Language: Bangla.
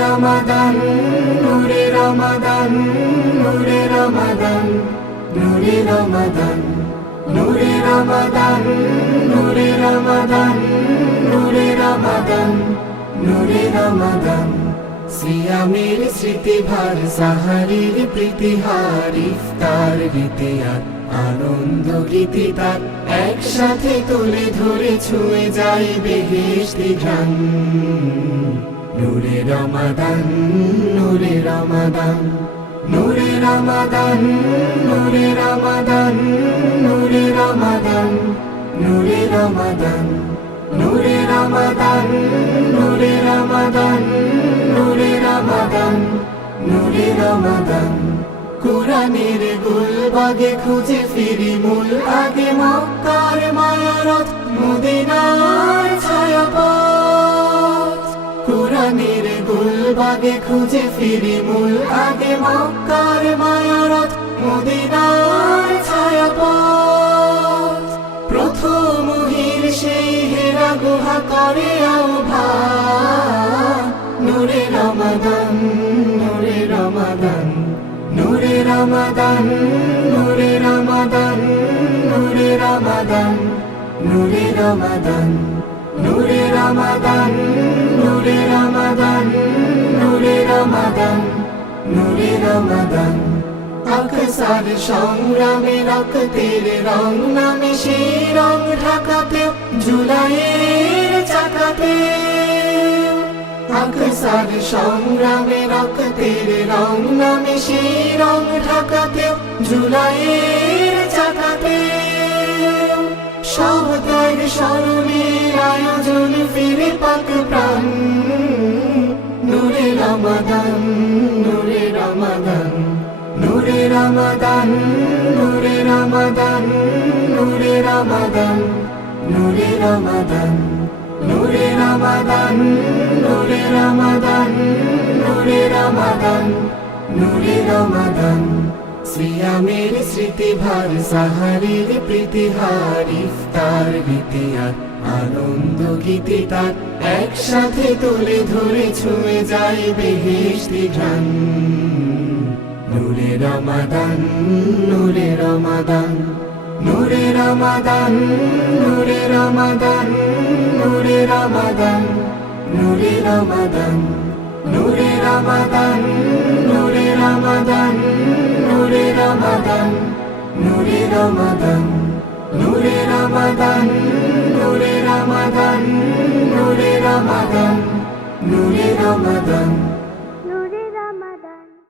রমাদান নূরে রমাদান নূরে রমাদান নূরে রমাদান নূরে রমাদান নূরে রমাদান নূরে রমাদান নূরে রমাদান সিয়ামের স্মৃতিভার সাহারির প্রীতিহার ইফতার গীতিহার আনন্দ গীতি তার একসাথে তুলে ধরে ছুঁয়ে যায় বেহেশতি ঘ্রাণ নূরে রমাদান নূরে রমাদান নূরে রমাদান নূরে রমাদান নূরে রমাদান নূরে রমাদান নূরে রমাদান নূরে রমাদান নূরে রমাদান নূরে রমাদান কুরআনের গুলবাগে খুঁজে ফিরি মূল আগে মক্কার মায়ারত মদিনার ছায়াপথ কুরআনের গুলবাগে খুঁজে ফিরি মূল আগে মক্কার মায়ারত মদিনার ছায়াপথ প্রথম হির সেই হেরা গুহা করে আহ্বান নূরে রমাদান নূরে রমাদান নূরে রমাদান নূরে রমাদান নূরে রমাদান নূরে রমাদান নূরে রমাদান নূরে রমাদান নূরে রমাদান নূরে রমাদান আকসার সংগ্রামে রক্তের রং নামে সেই রং ঢাকাতে জুলাইয়ের চাকাতে আকসার সংগ্রামে রক্তের রং নামে সেই রং ঢাকাতে জুলাইয়ের চাকাতে সহত্যাগ স্মরণের আয়োজন ফিরে পাক প্রাণ নূরে রমাদান নূরে রমাদান নূরে রমাদান নূরে রমাদান নূরে রমাদান নূরে রমাদান নূরে রমাদান নূরে রমাদান নূরে রমাদান নূরে রমাদান সিয়ামের স্মৃতিভার সাহারির প্রীতিহার ইফতার গীতিহার আনন্দ গীতি তার একসাথে তুলে ধরে ছুঁয়ে যায় বেহেশতি ঘ্রাণ নূরে রমাদান নূরে রমাদান নূরে রমাদান নূরে রমাদান নূরে রমাদান নূরে রমাদান নূরে রমাদান নূরে রমাদান নূরে রমাদান নূরে রমাদান নূরে রমাদান নূরে রমাদান নূরে রমাদান নূরে রমাদান